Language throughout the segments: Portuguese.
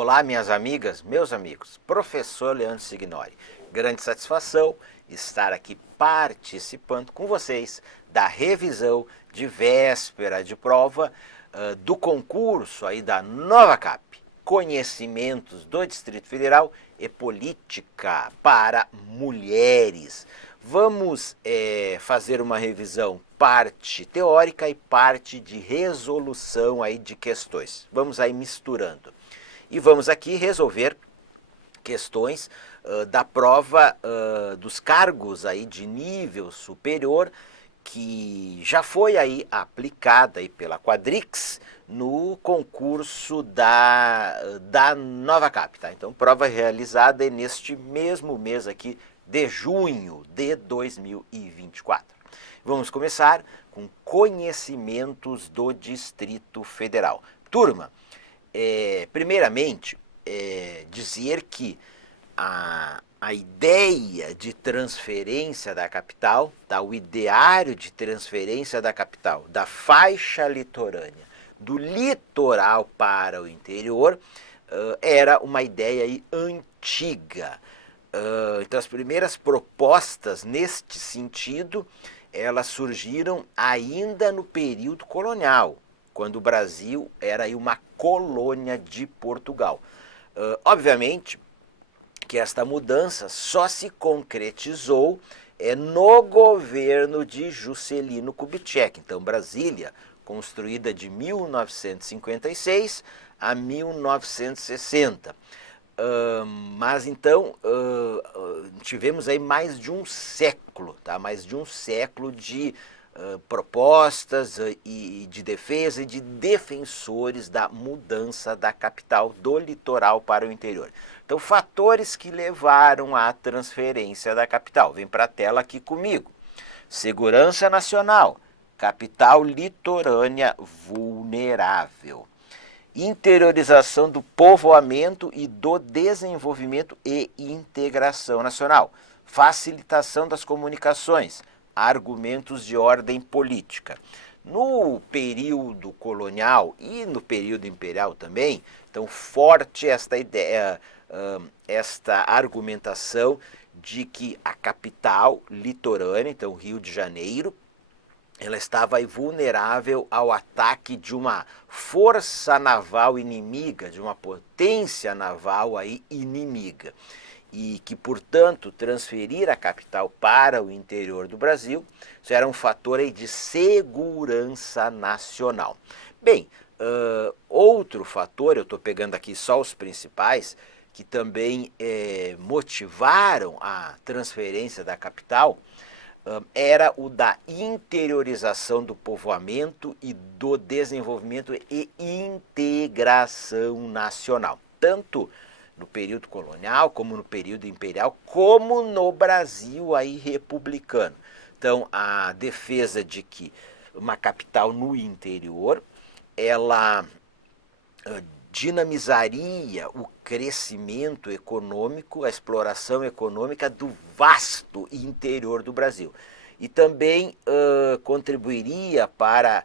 Olá, minhas amigas, meus amigos, professor Leandro Signori. Grande satisfação estar aqui participando com vocês da revisão de véspera de prova do concurso aí da Nova Cap, Conhecimentos do Distrito Federal e Política para Mulheres. Vamos fazer uma revisão parte teórica e parte de resolução aí de questões. Vamos aí misturando. E vamos aqui resolver questões da prova dos cargos aí de nível superior que já foi aí aplicada aí pela Quadrix no concurso da Nova Cap, tá? Então, prova realizada neste mesmo mês aqui de junho de 2024. Vamos começar com conhecimentos do Distrito Federal. Turma, primeiramente, dizer que a ideia de transferência da capital, o ideário de transferência da capital, da faixa litorânea, do litoral para o interior, era uma ideia aí antiga. Então, as primeiras propostas neste sentido, elas surgiram ainda no período colonial, quando o Brasil era aí uma colônia de Portugal. Obviamente que esta mudança só se concretizou no governo de Juscelino Kubitschek. Então, Brasília, construída de 1956 a 1960. Mas então tivemos aí mais de um século, tá? Mais de um século de propostas e de defesa e de defensores da mudança da capital do litoral para o interior. Então, fatores que levaram à transferência da capital. Vem para a tela aqui comigo. Segurança nacional, capital litorânea vulnerável. Interiorização do povoamento e do desenvolvimento e integração nacional. Facilitação das comunicações. Argumentos de ordem política. No período colonial e no período imperial também, então forte esta ideia, esta argumentação de que a capital litorânea, então Rio de Janeiro, ela estava aí vulnerável ao ataque de uma força naval inimiga, de uma potência naval aí inimiga. E que, portanto, transferir a capital para o interior do Brasil, isso era um fator aí de segurança nacional. Bem, outro fator, eu estou pegando aqui só os principais, que também motivaram a transferência da capital, era o da interiorização do povoamento e do desenvolvimento e integração nacional. Tanto no período colonial, como no período imperial, como no Brasil aí republicano. Então, a defesa de que uma capital no interior, ela dinamizaria o crescimento econômico, a exploração econômica do vasto interior do Brasil. E também contribuiria para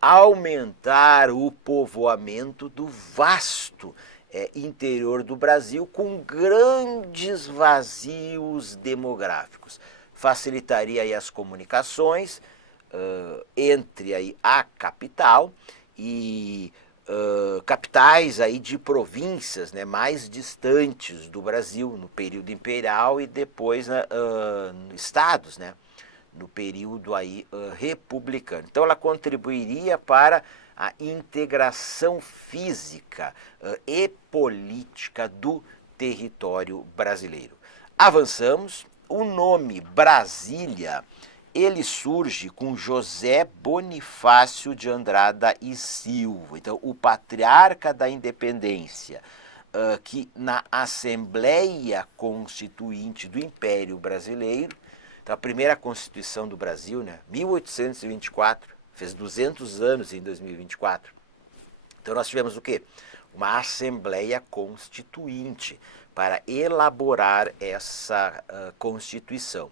aumentar o povoamento do vasto interior do Brasil com grandes vazios demográficos. Facilitaria aí as comunicações entre aí a capital e capitais aí de províncias, né, mais distantes do Brasil no período imperial e depois estados, né, no período aí republicano. Então ela contribuiria para a integração física e política do território brasileiro. Avançamos. O nome Brasília, ele surge com José Bonifácio de Andrada e Silva. Então, o patriarca da independência, que na Assembleia Constituinte do Império Brasileiro, então a primeira Constituição do Brasil, né, 1824, fez 200 anos em 2024. Então nós tivemos o quê? Uma Assembleia Constituinte para elaborar essa Constituição.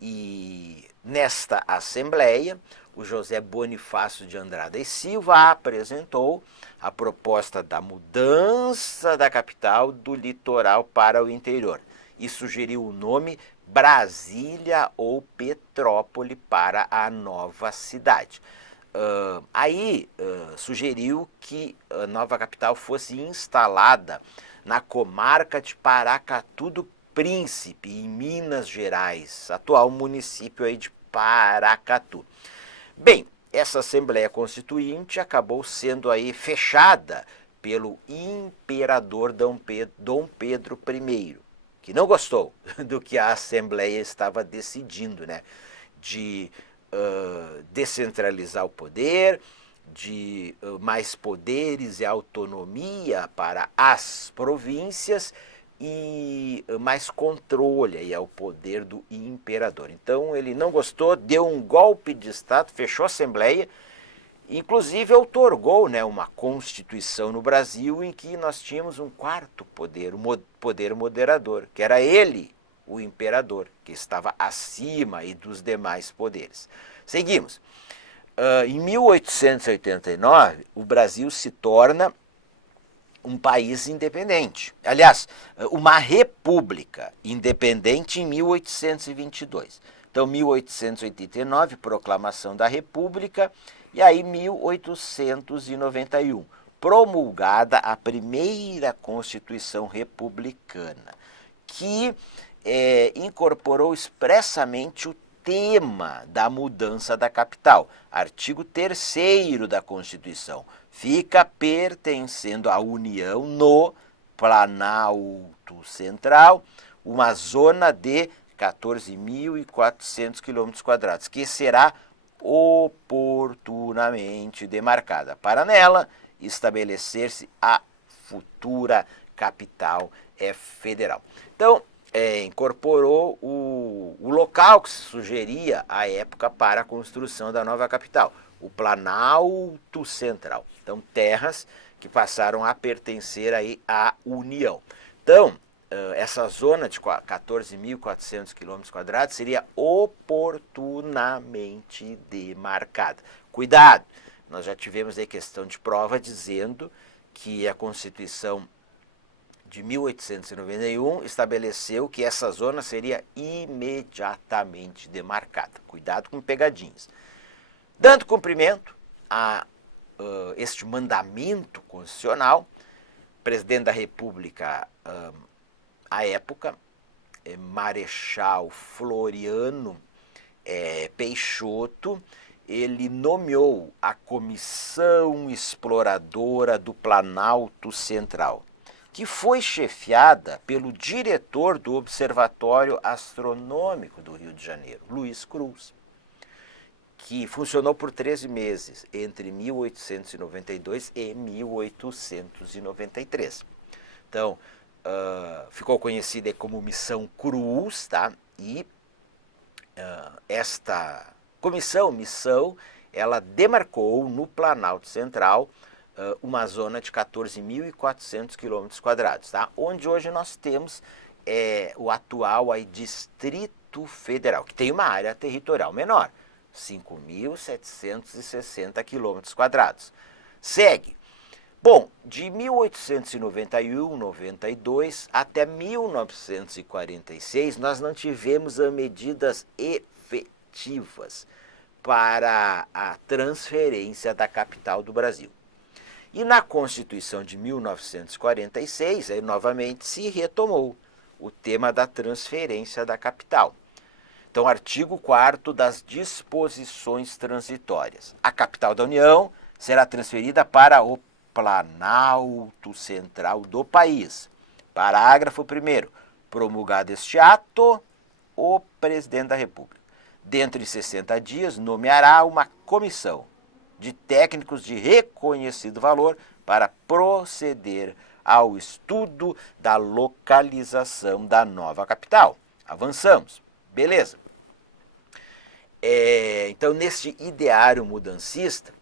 E nesta Assembleia, o José Bonifácio de Andrada e Silva apresentou a proposta da mudança da capital do litoral para o interior e sugeriu o nome Brasília ou Petrópole para a nova cidade. Sugeriu que a nova capital fosse instalada na comarca de Paracatu do Príncipe, em Minas Gerais, atual município aí de Paracatu. Bem, essa Assembleia Constituinte acabou sendo aí fechada pelo imperador Dom Pedro I, que não gostou do que a Assembleia estava decidindo, né? De descentralizar o poder, de mais poderes e autonomia para as províncias e mais controle aí ao poder do imperador. Então ele não gostou, deu um golpe de Estado, fechou a Assembleia, inclusive outorgou, né, uma Constituição no Brasil em que nós tínhamos um quarto poder, o poder moderador, que era ele, o imperador, que estava acima aí dos demais poderes. Seguimos. Em 1889, o Brasil se torna um país independente. Aliás, uma república independente em 1822. Então, 1889, proclamação da República, e aí 1891, promulgada a primeira Constituição Republicana, que incorporou expressamente o tema da mudança da capital. Artigo 3º da Constituição. Fica pertencendo à União no Planalto Central, uma zona de 14.400 km², que será oportunamente demarcada, para nela estabelecer-se a futura capital federal. Então, incorporou o local que se sugeria à época para a construção da nova capital, o Planalto Central. Então, terras que passaram a pertencer aí à União. Então, essa zona de 14.400 km² seria oportunamente demarcada. Cuidado, nós já tivemos aí questão de prova dizendo que a Constituição de 1891 estabeleceu que essa zona seria imediatamente demarcada. Cuidado com pegadinhas. Dando cumprimento a este mandamento constitucional, o presidente da República, à época, Marechal Floriano Peixoto, ele nomeou a Comissão Exploradora do Planalto Central, que foi chefiada pelo diretor do Observatório Astronômico do Rio de Janeiro, Luiz Cruz, que funcionou por 13 meses, entre 1892 e 1893. Então, ficou conhecida como Missão Cruz, tá? E esta missão, ela demarcou no Planalto Central uma zona de 14.400 km², tá? Onde hoje nós temos o atual aí, Distrito Federal, que tem uma área territorial menor, 5.760 km². Segue. Bom, de 1891, 92 até 1946, nós não tivemos medidas efetivas para a transferência da capital do Brasil. E na Constituição de 1946, aí novamente se retomou o tema da transferência da capital. Então, artigo 4º das disposições transitórias. A capital da União será transferida para o Planalto Central do país. Parágrafo 1º. Promulgado este ato, o presidente da República, dentro de 60 dias, nomeará uma comissão de técnicos de reconhecido valor para proceder ao estudo da localização da nova capital. Avançamos. Beleza. Então, neste ideário mudancista,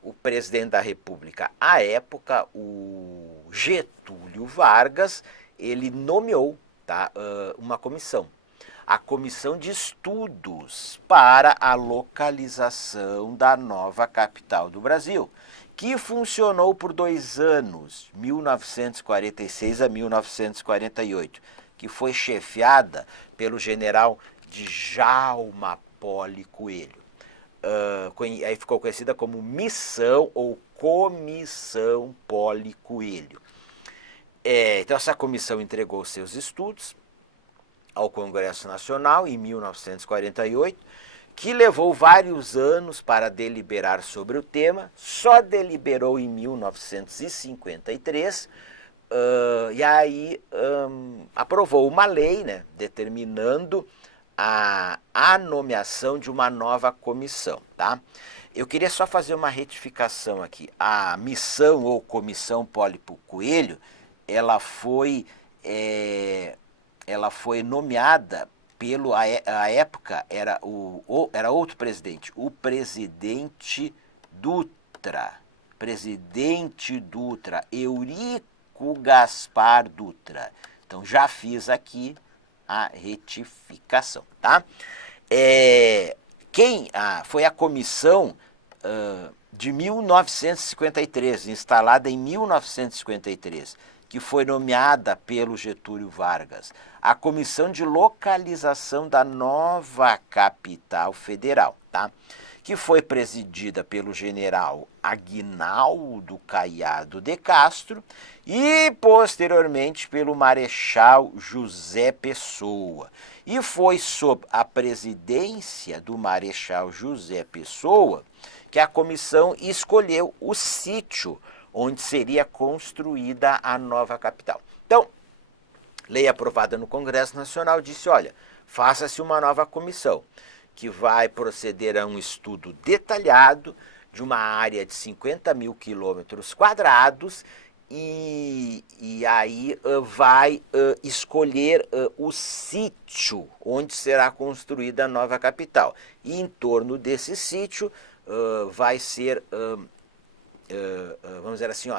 o presidente da República, à época, o Getúlio Vargas, ele nomeou, tá, uma comissão. a Comissão de Estudos para a Localização da Nova Capital do Brasil, que funcionou por 2 anos, 1946 a 1948, que foi chefiada pelo general Djalma Poli Coelho. Aí ficou conhecida como Missão ou Comissão Poli Coelho. Então essa comissão entregou seus estudos ao Congresso Nacional em 1948, que levou vários anos para deliberar sobre o tema, só deliberou em 1953, e aí aprovou uma lei, né, determinando a nomeação de uma nova comissão, tá? Eu queria só fazer uma retificação aqui. A missão ou comissão Poli Coelho, ela foi nomeada pelo, a época era outro presidente, o presidente Dutra, Eurico Gaspar Dutra. Então já fiz aqui a retificação, tá? Foi a comissão de 1953, instalada em 1953, que foi nomeada pelo Getúlio Vargas, a Comissão de Localização da Nova Capital Federal, tá? Que foi presidida pelo general Aguinaldo Caiado de Castro e, posteriormente, pelo marechal José Pessoa. E foi sob a presidência do marechal José Pessoa que a comissão escolheu o sítio onde seria construída a nova capital. Então, lei aprovada no Congresso Nacional disse, olha, faça-se uma nova comissão, que vai proceder a um estudo detalhado de uma área de 50 mil quilômetros quadrados e aí vai escolher o sítio onde será construída a nova capital. E em torno desse sítio vai ser, vamos dizer assim,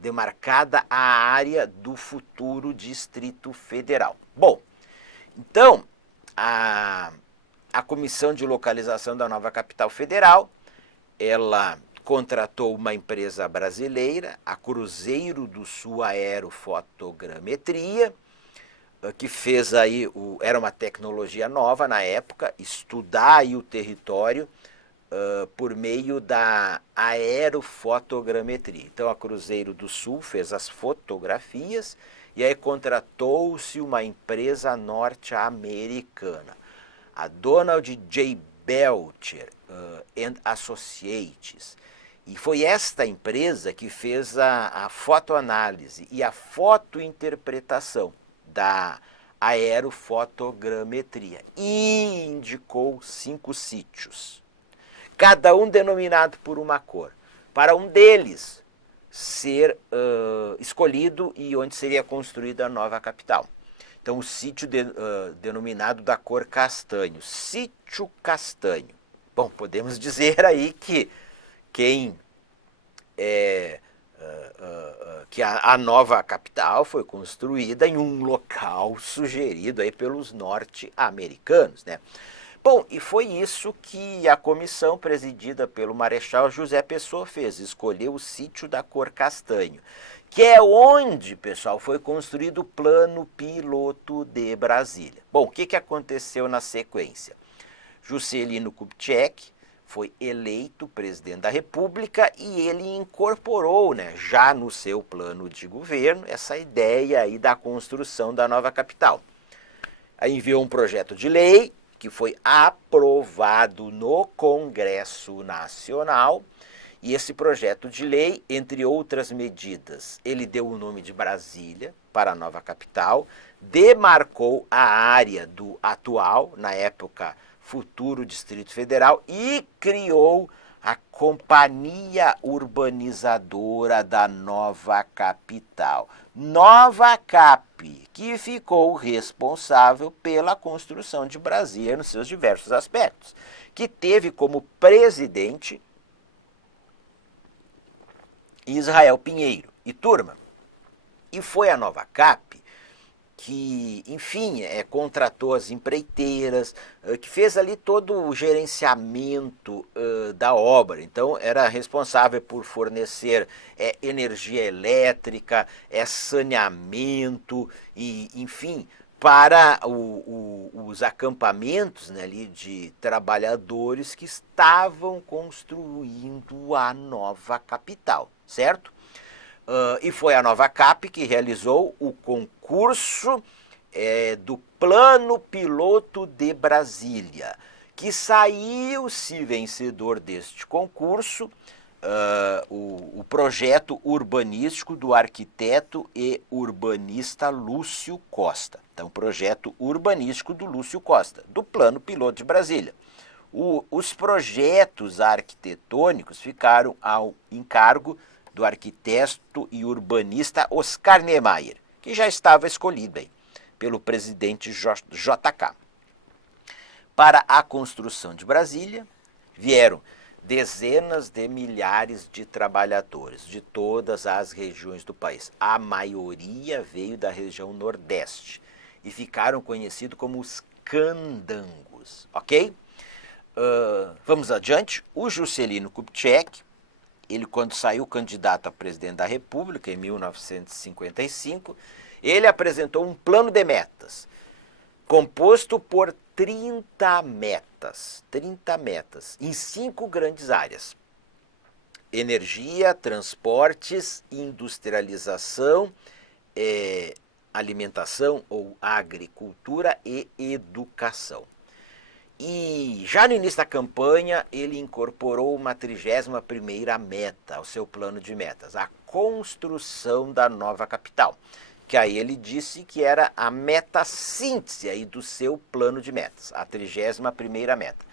demarcada a área do futuro Distrito Federal. Bom, então, a Comissão de Localização da Nova Capital Federal, ela contratou uma empresa brasileira, a Cruzeiro do Sul Aerofotogrametria, que fez aí, era uma tecnologia nova na época, estudar aí o território por meio da aerofotogrametria. Então a Cruzeiro do Sul fez as fotografias e aí contratou-se uma empresa norte-americana, a Donald J. Belcher and Associates. E foi esta empresa que fez a fotoanálise e a fotointerpretação da aerofotogrametria e indicou 5 sítios, cada um denominado por uma cor, para um deles ser escolhido e onde seria construída a nova capital. Então o sítio denominado da cor castanho, Sítio Castanho. Bom, podemos dizer aí que a nova capital foi construída em um local sugerido aí pelos norte-americanos, né? Bom, e foi isso que a comissão presidida pelo marechal José Pessoa fez, escolheu o sítio da cor castanho, que é onde, pessoal, foi construído o plano piloto de Brasília. Bom, o que aconteceu na sequência? Juscelino Kubitschek foi eleito presidente da República e ele incorporou, né, já no seu plano de governo, essa ideia aí da construção da nova capital. Aí enviou um projeto de lei que foi aprovado no Congresso Nacional, e esse projeto de lei, entre outras medidas, ele deu o nome de Brasília para a nova capital, demarcou a área do atual, na época, futuro Distrito Federal, e criou a Companhia Urbanizadora da Nova Capital, Nova Cap, que ficou responsável pela construção de Brasília nos seus diversos aspectos, que teve como presidente Israel Pinheiro. E turma, e foi a Nova Cap que, enfim, contratou as empreiteiras, que fez ali todo o gerenciamento da obra. Então, era responsável por fornecer energia elétrica, saneamento e, enfim, para os acampamentos, né, ali de trabalhadores que estavam construindo a nova capital, certo? E foi a Nova Cap que realizou o concurso do Plano Piloto de Brasília, que saiu-se vencedor deste concurso o projeto urbanístico do arquiteto e urbanista Lúcio Costa. Então, projeto urbanístico do Lúcio Costa, do Plano Piloto de Brasília. Os projetos arquitetônicos ficaram ao encargo do arquiteto e urbanista Oscar Niemeyer, que já estava escolhido aí pelo presidente JK. Para a construção de Brasília, vieram dezenas de milhares de trabalhadores de todas as regiões do país. A maioria veio da região Nordeste e ficaram conhecidos como os candangos, ok? Vamos adiante. O Juscelino Kubitschek, ele, quando saiu candidato a presidente da República, em 1955, ele apresentou um plano de metas, composto por 30 metas, em 5 grandes áreas: energia, transportes, industrialização, alimentação ou agricultura e educação. E já no início da campanha, ele incorporou uma 31ª meta ao seu plano de metas, a construção da nova capital, que aí ele disse que era a meta síntese aí do seu plano de metas, a 31ª meta.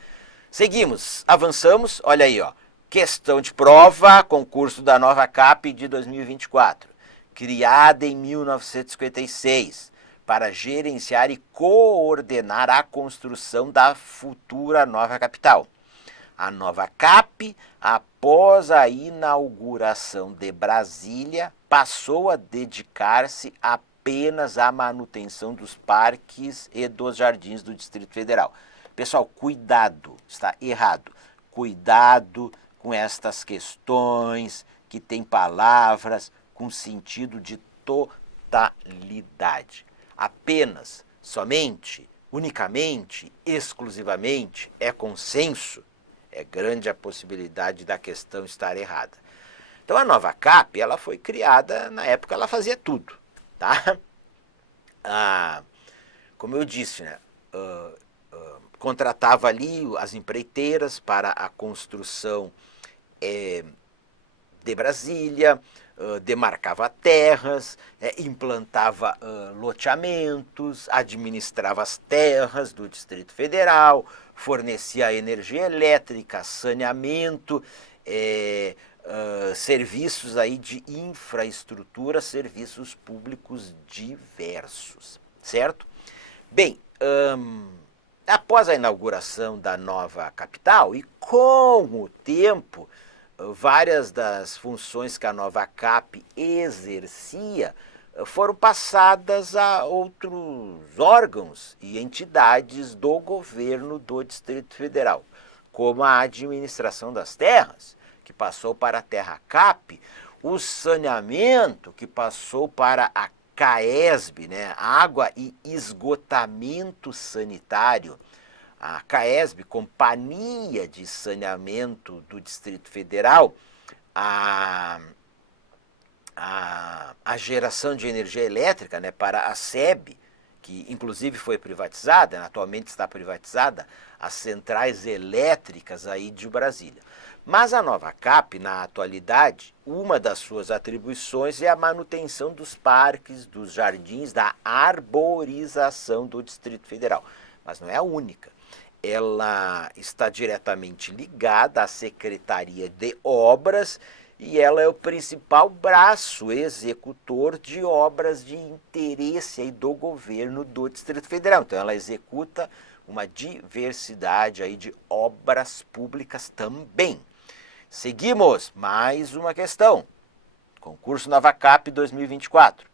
Seguimos, avançamos, olha aí, ó, questão de prova, concurso da Nova Cap de 2024, criada em 1956, para gerenciar e coordenar a construção da futura nova capital. A Nova Cap, após a inauguração de Brasília, passou a dedicar-se apenas à manutenção dos parques e dos jardins do Distrito Federal. Pessoal, cuidado, está errado. Cuidado com estas questões que têm palavras com sentido de totalidade. Apenas, somente, unicamente, exclusivamente, é consenso, é grande a possibilidade da questão estar errada. Então a Nova Cap, ela foi criada, na época ela fazia tudo, tá? Como eu disse, né, contratava ali as empreiteiras para a construção de Brasília, demarcava terras, implantava loteamentos, administrava as terras do Distrito Federal, fornecia energia elétrica, saneamento, serviços aí de infraestrutura, serviços públicos diversos, certo? Bem, após a inauguração da nova capital e com o tempo, várias das funções que a Nova Cap exercia foram passadas a outros órgãos e entidades do governo do Distrito Federal, como a administração das terras, que passou para a Terra Cap, o saneamento, que passou para a CAESB, né, Água e Esgotamento Sanitário, a CAESB, Companhia de Saneamento do Distrito Federal, a geração de energia elétrica, né, para a SEB, que inclusive foi privatizada, atualmente está privatizada, as centrais elétricas aí de Brasília. Mas a Nova Cap, na atualidade, uma das suas atribuições é a manutenção dos parques, dos jardins, da arborização do Distrito Federal. Mas não é a única. Ela está diretamente ligada à Secretaria de Obras e ela é o principal braço executor de obras de interesse aí do governo do Distrito Federal. Então ela executa uma diversidade aí de obras públicas também. Seguimos, mais uma questão. Concurso Nova Cap 2024.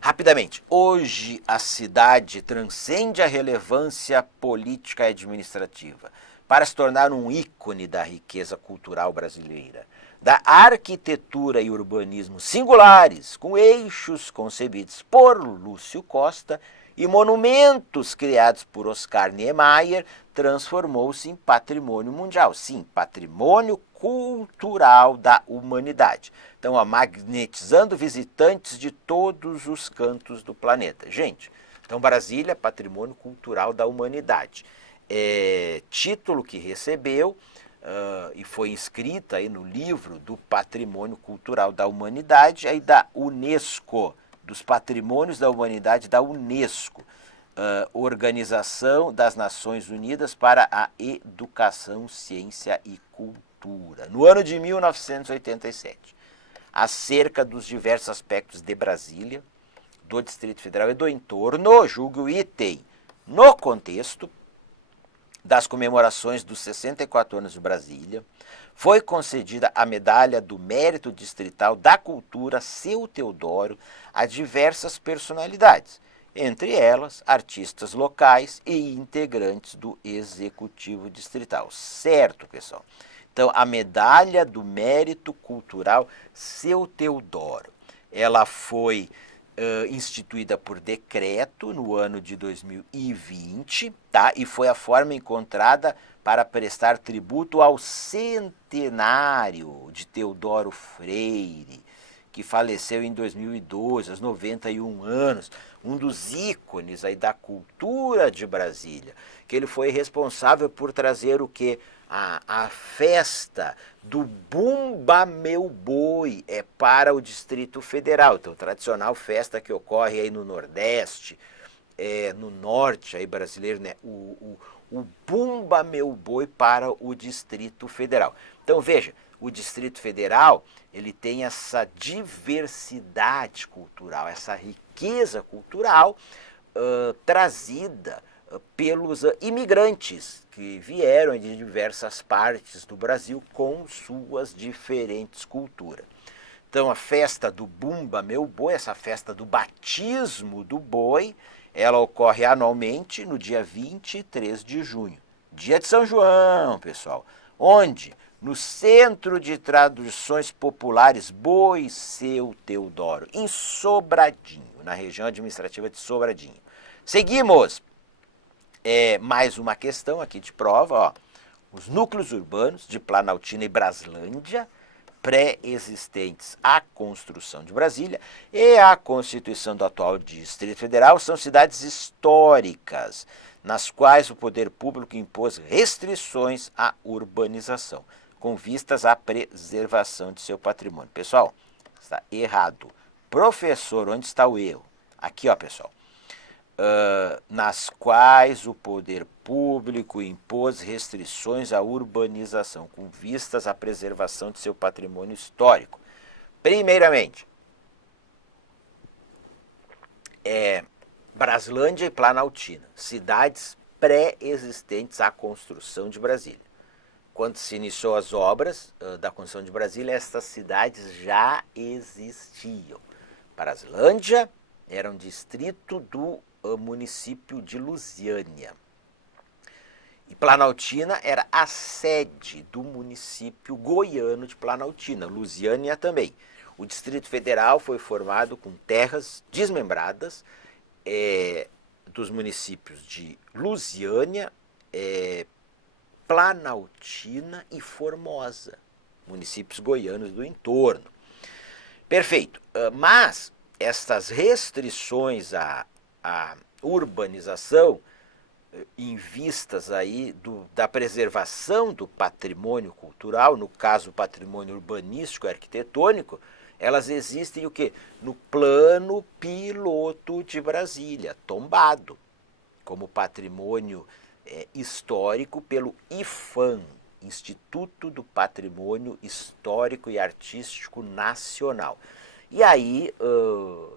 Rapidamente, hoje a cidade transcende a relevância política e administrativa para se tornar um ícone da riqueza cultural brasileira, da arquitetura e urbanismo singulares, com eixos concebidos por Lúcio Costa e monumentos criados por Oscar Niemeyer, transformou-se em patrimônio mundial. Sim, patrimônio cultural da humanidade. Então, magnetizando visitantes de todos os cantos do planeta. Gente, então Brasília, patrimônio cultural da humanidade. Título que recebeu e foi inscrita aí no livro do Patrimônio Cultural da Humanidade, aí da Unesco, dos Patrimônios da Humanidade da Unesco, Organização das Nações Unidas para a Educação, Ciência e Cultura, no ano de 1987, acerca dos diversos aspectos de Brasília, do Distrito Federal e do entorno, julgue o item, no contexto das comemorações dos 64 anos de Brasília, foi concedida a Medalha do Mérito Distrital da Cultura Seu Teodoro a diversas personalidades, entre elas artistas locais e integrantes do Executivo Distrital. Certo, pessoal? Então, a Medalha do Mérito Cultural Seu Teodoro, ela foi instituída por decreto no ano de 2020, tá? E foi a forma encontrada para prestar tributo ao centenário de Teodoro Freire, que faleceu em 2012, aos 91 anos, um dos ícones aí da cultura de Brasília, que ele foi responsável por trazer o quê? A festa do Bumba Meu Boi para o Distrito Federal. Então, tradicional festa que ocorre aí no Nordeste, no Norte aí brasileiro, né? O Bumba Meu Boi para o Distrito Federal. Então, veja, o Distrito Federal ele tem essa diversidade cultural, essa riqueza cultural trazida pelos imigrantes que vieram de diversas partes do Brasil com suas diferentes culturas. Então, a festa do Bumba Meu Boi, essa festa do batismo do boi, ela ocorre anualmente no dia 23 de junho, dia de São João, pessoal, onde no Centro de Tradições Populares Boi Seu Teodoro, em Sobradinho, na região administrativa de Sobradinho. Seguimos. Mais uma questão aqui de prova, ó. Os núcleos urbanos de Planaltina e Braslândia, pré-existentes à construção de Brasília e à constituição do atual Distrito Federal, são cidades históricas, nas quais o poder público impôs restrições à urbanização, com vistas à preservação de seu patrimônio. Pessoal, está errado. Professor, onde está o erro? Aqui, ó, pessoal. Nas quais o poder público impôs restrições à urbanização, com vistas à preservação de seu patrimônio histórico. Primeiramente, Braslândia e Planaltina, cidades pré-existentes à construção de Brasília. Quando se iniciou as obras da construção de Brasília, estas cidades já existiam. Braslândia era um distrito do município de Lusiânia. E Planaltina era a sede do município goiano de Planaltina, Lusiânia também. O Distrito Federal foi formado com terras desmembradas dos municípios de Lusiânia, Planaltina e Formosa, municípios goianos do entorno. Perfeito, mas estas restrições à urbanização, em vistas aí da preservação do patrimônio cultural, no caso o patrimônio urbanístico e arquitetônico, elas existem o quê? No plano piloto de Brasília, tombado, como patrimônio histórico pelo IPHAN, Instituto do Patrimônio Histórico e Artístico Nacional. E aí,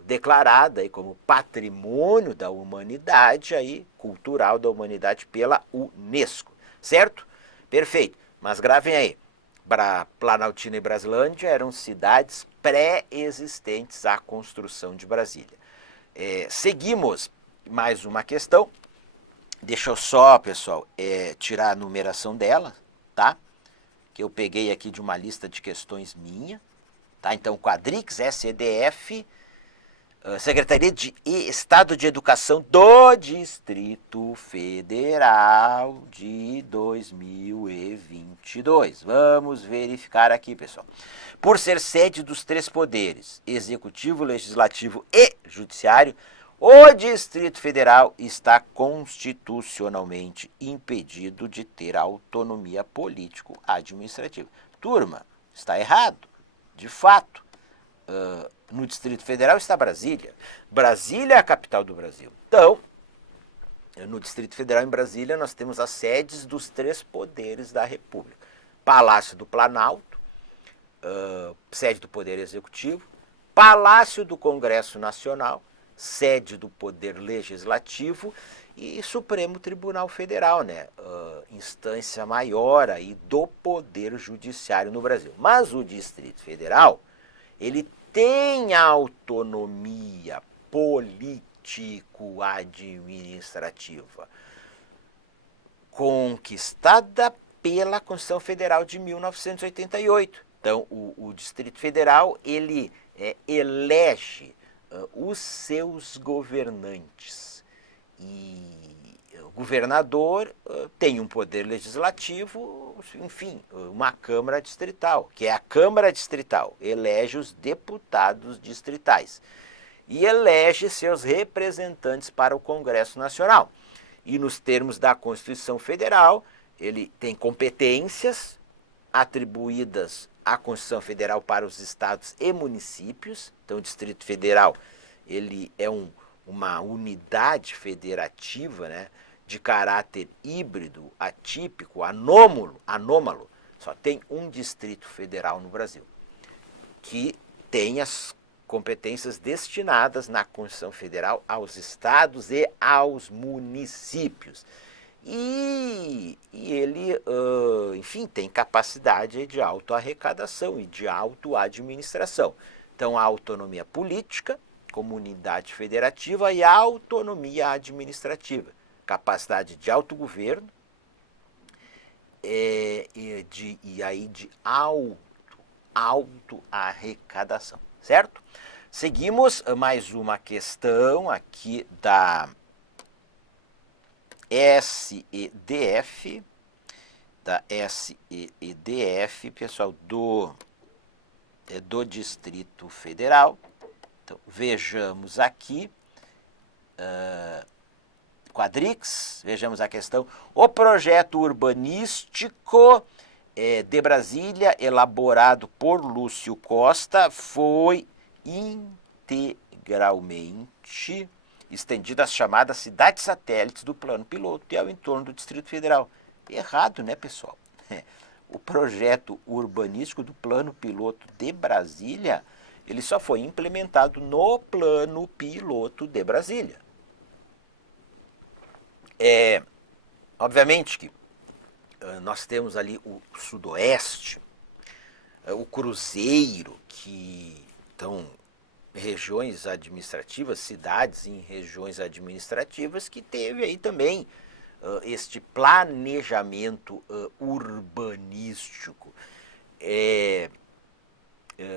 declarada aí como patrimônio da humanidade, aí, cultural da humanidade pela Unesco, certo? Perfeito, mas gravem aí, Planaltina e Braslândia eram cidades pré-existentes à construção de Brasília. Seguimos mais uma questão. Deixa eu só, pessoal, tirar a numeração dela, tá? Que eu peguei aqui de uma lista de questões minha. Tá? Então, Quadrix, SEDF, Secretaria de Estado de Educação do Distrito Federal de 2022. Vamos verificar aqui, pessoal. Por ser sede dos três poderes, executivo, legislativo e judiciário, o Distrito Federal está constitucionalmente impedido de ter autonomia político-administrativa. Turma, está errado, de fato. No Distrito Federal está Brasília. Brasília é a capital do Brasil. Então, no Distrito Federal, em Brasília, nós temos as sedes dos três poderes da República. Palácio do Planalto, sede do Poder Executivo, Palácio do Congresso Nacional, sede do Poder Legislativo e Supremo Tribunal Federal, né? Instância maior aí do Poder Judiciário no Brasil. Mas o Distrito Federal, ele tem autonomia político-administrativa conquistada pela Constituição Federal de 1988. Então, o Distrito Federal, ele elege os seus governantes. E o governador tem um poder legislativo, enfim, uma Câmara Distrital, que é a Câmara Distrital, elege os deputados distritais e elege seus representantes para o Congresso Nacional. E nos termos da Constituição Federal, ele tem competências atribuídas à Constituição Federal para os estados e municípios. Então, o Distrito Federal, ele é uma unidade federativa, né, de caráter híbrido, atípico, anômalo. Só tem um Distrito Federal no Brasil, que tem as competências destinadas na Constituição Federal aos estados e aos municípios. E ele, enfim, tem capacidade de autoarrecadação e de autoadministração. Então, a autonomia política, como unidade federativa, e a autonomia administrativa, capacidade de autogoverno e aí de autoarrecadação, certo? Seguimos mais uma questão aqui da SEDF, pessoal, do Distrito Federal. Então, vejamos aqui, Quadrix, vejamos a questão. O projeto urbanístico de Brasília, elaborado por Lúcio Costa, foi integralmente estendido às chamadas cidades satélites do plano piloto e ao entorno do Distrito Federal. Errado, né, pessoal? O projeto urbanístico do plano piloto de Brasília, ele só foi implementado no plano piloto de Brasília. Obviamente que nós temos ali o Sudoeste, o Cruzeiro, que estão regiões administrativas, cidades em regiões administrativas, que teve aí também este planejamento urbanístico.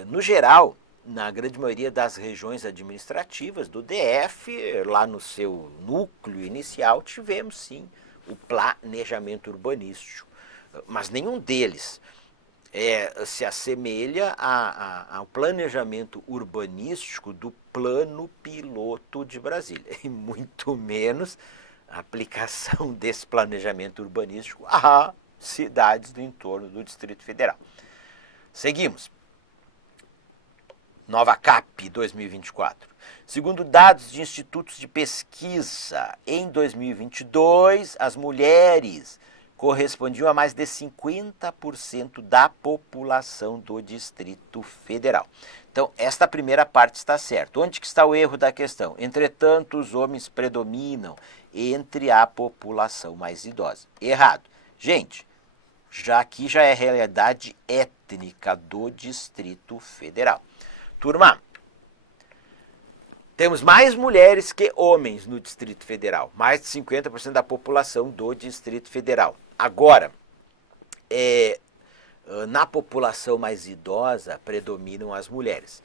No geral, na grande maioria das regiões administrativas do DF, lá no seu núcleo inicial, tivemos sim o planejamento urbanístico, mas nenhum deles se assemelha ao planejamento urbanístico do plano piloto de Brasília, e muito menos a aplicação desse planejamento urbanístico a cidades do entorno do Distrito Federal. Seguimos. Nova CAP 2024. Segundo dados de institutos de pesquisa, em 2022, as mulheres correspondiam a mais de 50% da população do Distrito Federal. Então, esta primeira parte está certa. Onde que está o erro da questão? Entretanto, os homens predominam entre a população mais idosa. Errado. Gente, aqui já é realidade étnica do Distrito Federal. Turma, Temos mais mulheres que homens no Distrito Federal, mais de 50% da população do Distrito Federal. Agora, na população mais idosa predominam as mulheres.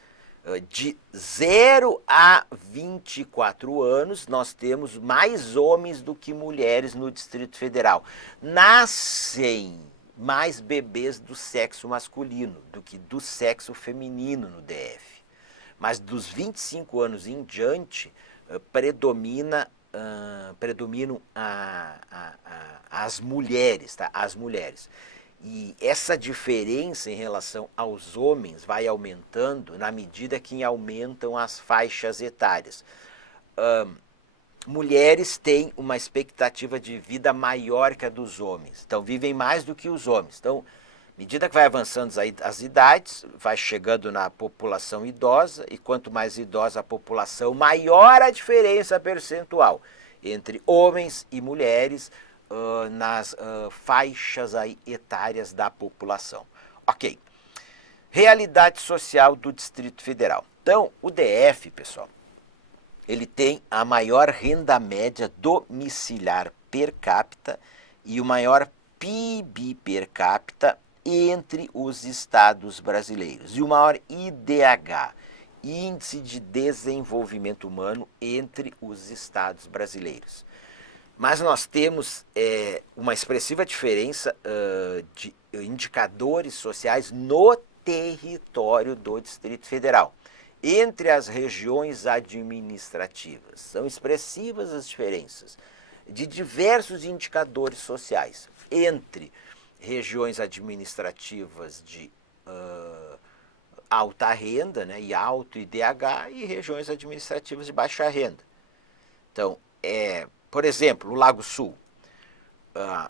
De 0 a 24 anos, nós temos mais homens do que mulheres no Distrito Federal. Nascem mais bebês do sexo masculino do que do sexo feminino no DF. Mas dos 25 anos em diante, predominam as mulheres, tá? As mulheres. E essa diferença em relação aos homens vai aumentando na medida que aumentam as faixas etárias. Mulheres têm uma expectativa de vida maior que a dos homens, então vivem mais do que os homens. Então, à medida que vai avançando as idades, vai chegando na população idosa, e quanto mais idosa a população, maior a diferença percentual entre homens e mulheres nas faixas etárias da população. Ok. Realidade social do Distrito Federal. Então, o DF, pessoal, ele tem a maior renda média domiciliar per capita e o maior PIB per capita entre os estados brasileiros. E o maior IDH, Índice de Desenvolvimento Humano, entre os estados brasileiros. Mas nós temos uma expressiva diferença de indicadores sociais no território do Distrito Federal, entre as regiões administrativas. São expressivas as diferenças de diversos indicadores sociais entre regiões administrativas de alta renda, né, e alto IDH, e regiões administrativas de baixa renda. Então, por exemplo, o Lago Sul,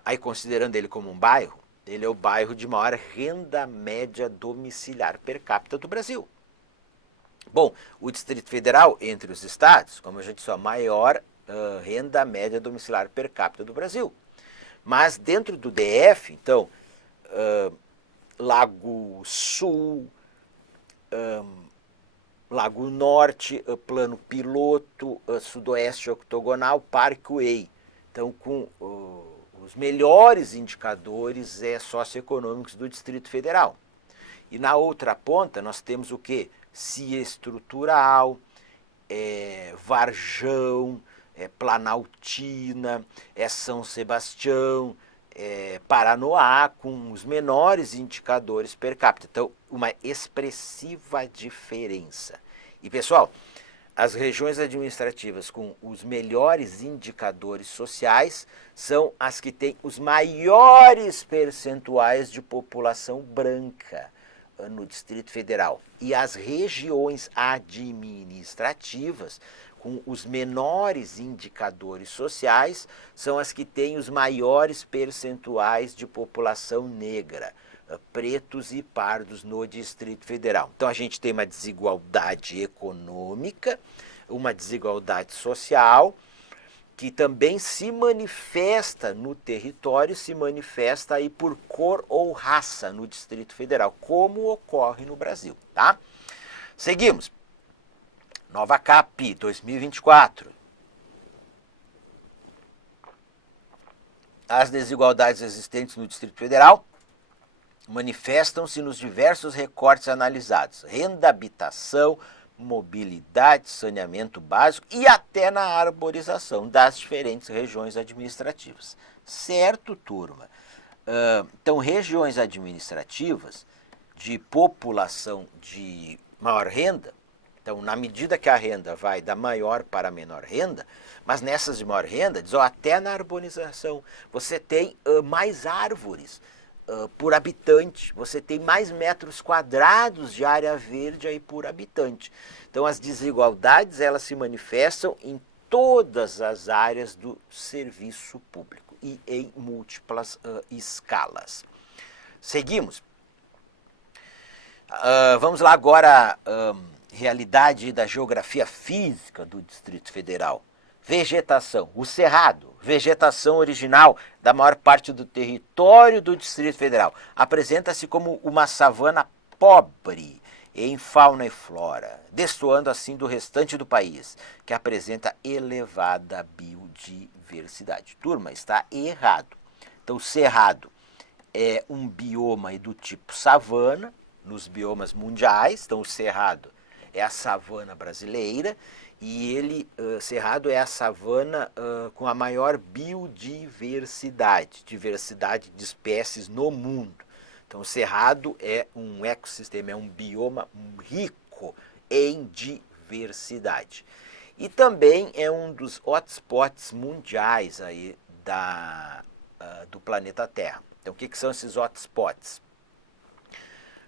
aí considerando ele como um bairro, ele é o bairro de maior renda média domiciliar per capita do Brasil. Bom, o Distrito Federal, entre os estados, como eu já disse, a maior renda média domiciliar per capita do Brasil. Mas dentro do DF, então, Lago Sul, Lago Norte, Plano Piloto, Sudoeste Octogonal, Parkway. Então, com os melhores indicadores socioeconômicos do Distrito Federal. E na outra ponta nós temos o quê? CIA Estrutural, Varjão, Planaltina, São Sebastião, Paranoá, com os menores indicadores per capita. Então, uma expressiva diferença. E, pessoal, as regiões administrativas com os melhores indicadores sociais são as que têm os maiores percentuais de população branca no Distrito Federal. E as regiões administrativas com os menores indicadores sociais são as que têm os maiores percentuais de população negra, pretos e pardos no Distrito Federal. Então a gente tem uma desigualdade econômica, uma desigualdade social, que também se manifesta no território, se manifesta aí por cor ou raça no Distrito Federal, como ocorre no Brasil, tá? Seguimos. Nova CAP 2024. As desigualdades existentes no Distrito Federal manifestam-se nos diversos recortes analisados: renda, habitação, mobilidade, saneamento básico e até na arborização das diferentes regiões administrativas. Certo, turma? Então, regiões administrativas de população de maior renda, então, na medida que a renda vai da maior para a menor renda, mas nessas de maior renda, até na arborização, você tem mais árvores por habitante, você tem mais metros quadrados de área verde aí por habitante. Então, as desigualdades, elas se manifestam em todas as áreas do serviço público e em múltiplas escalas. Seguimos. Vamos lá agora, realidade da geografia física do Distrito Federal. Vegetação, o cerrado, vegetação original da maior parte do território do Distrito Federal, apresenta-se como uma savana pobre em fauna e flora, destoando assim do restante do país, que apresenta elevada biodiversidade. Turma, está errado. Então, o cerrado é um bioma do tipo savana, nos biomas mundiais. Então, o cerrado é a savana brasileira e ele, cerrado é a savana com a maior biodiversidade, diversidade de espécies no mundo. Então, o cerrado é um ecossistema, é um bioma rico em diversidade. E também é um dos hotspots mundiais aí do planeta Terra. Então, o que são esses hotspots?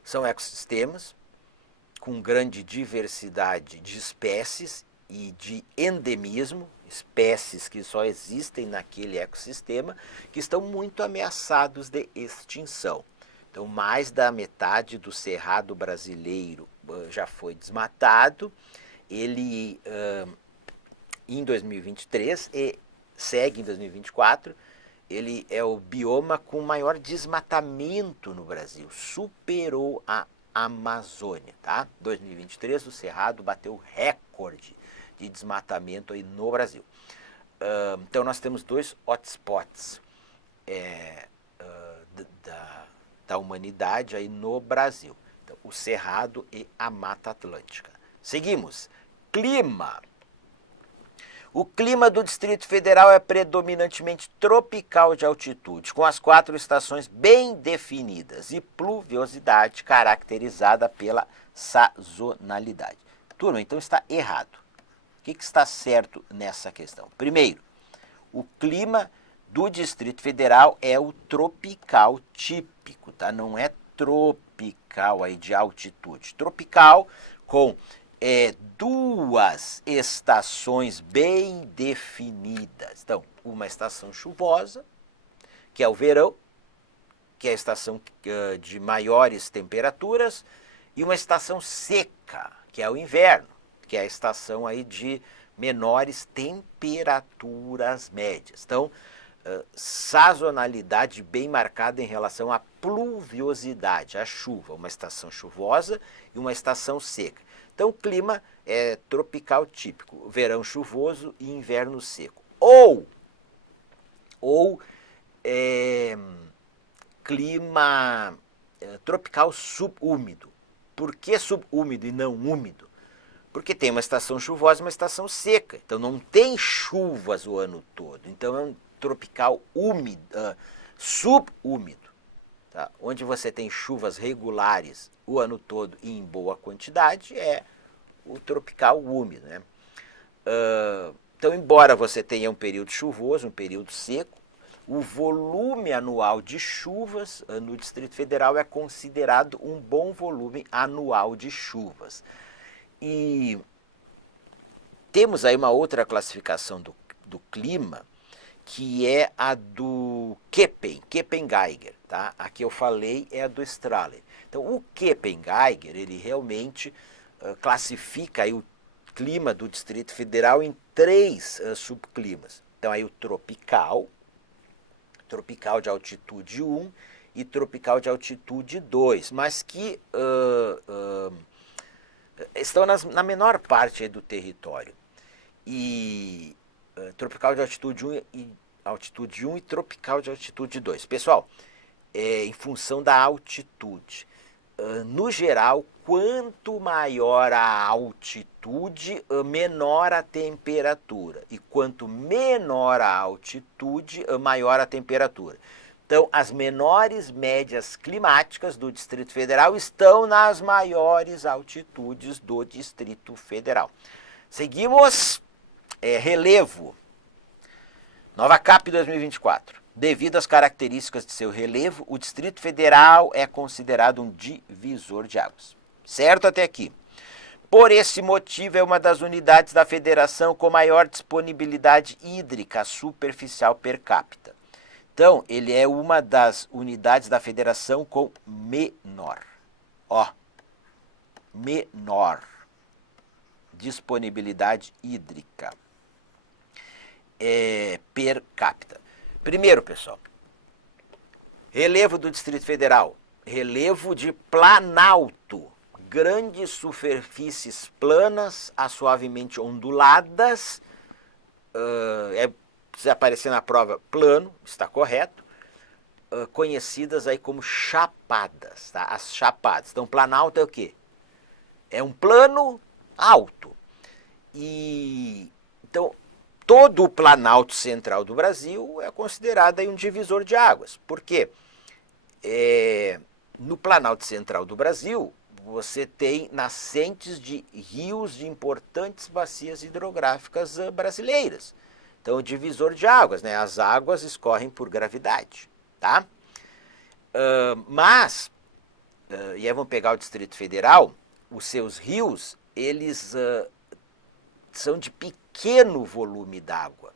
São ecossistemas com grande diversidade de espécies e de endemismo, espécies que só existem naquele ecossistema, que estão muito ameaçados de extinção. Então, mais da metade do cerrado brasileiro já foi desmatado. Ele, em 2023, e segue em 2024, ele é o bioma com maior desmatamento no Brasil, superou a Amazônia, tá? 2023 o cerrado bateu recorde de desmatamento aí no Brasil. Então nós temos dois hotspots da humanidade aí no Brasil, então, o cerrado e a Mata Atlântica. Seguimos. Clima. O clima do Distrito Federal é predominantemente tropical de altitude, com as 4 estações bem definidas e pluviosidade caracterizada pela sazonalidade. Turma, então está errado. O que está certo nessa questão? Primeiro, o clima do Distrito Federal é o tropical típico, tá? Não é tropical aí de altitude. Tropical com 2 estações bem definidas. Então, uma estação chuvosa, que é o verão, que é a estação de maiores temperaturas, e uma estação seca, que é o inverno, que é a estação aí de menores temperaturas médias. Então, sazonalidade bem marcada em relação à pluviosidade, à chuva, uma estação chuvosa e uma estação seca. Então, o clima é tropical típico, verão chuvoso e inverno seco. Ou clima tropical subúmido. Por que subúmido e não úmido? Porque tem uma estação chuvosa e uma estação seca. Então, não tem chuvas o ano todo. Então, é um tropical úmido, subúmido. Tá? Onde você tem chuvas regulares o ano todo e em boa quantidade é o tropical úmido. Né? Então, embora você tenha um período chuvoso, um período seco, o volume anual de chuvas no Distrito Federal é considerado um bom volume anual de chuvas. E temos aí uma outra classificação do clima, que é a do Köppen-Geiger, tá? A que eu falei é a do Strahler. Então, o Köppen-Geiger, ele realmente classifica aí o clima do Distrito Federal em 3 subclimas. Então, aí o tropical de altitude 1 e tropical de altitude 2, mas que estão na menor parte do território. E tropical de altitude 1 e tropical de altitude 2. Pessoal, em função da altitude. No geral, quanto maior a altitude, menor a temperatura. E quanto menor a altitude, maior a temperatura. Então, as menores médias climáticas do Distrito Federal estão nas maiores altitudes do Distrito Federal. Seguimos. Relevo. Nova CAP 2024. Devido às características de seu relevo, o Distrito Federal é considerado um divisor de águas. Certo até aqui? Por esse motivo, é uma das unidades da federação com maior disponibilidade hídrica superficial per capita. Então, ele é uma das unidades da federação com menor. Menor disponibilidade hídrica per capita. Primeiro, pessoal, relevo do Distrito Federal, relevo de Planalto, grandes superfícies planas a suavemente onduladas, precisa aparecer na prova plano, está correto, conhecidas aí como chapadas, tá? As chapadas. Então, planalto é o quê? É um plano alto. E então, todo o planalto central do Brasil é considerado aí um divisor de águas. Por quê? No planalto central do Brasil, você tem nascentes de rios de importantes bacias hidrográficas brasileiras. Então, o divisor de águas, né? As águas escorrem por gravidade, tá? E aí vamos pegar o Distrito Federal, os seus rios, eles são de pequeno volume d'água.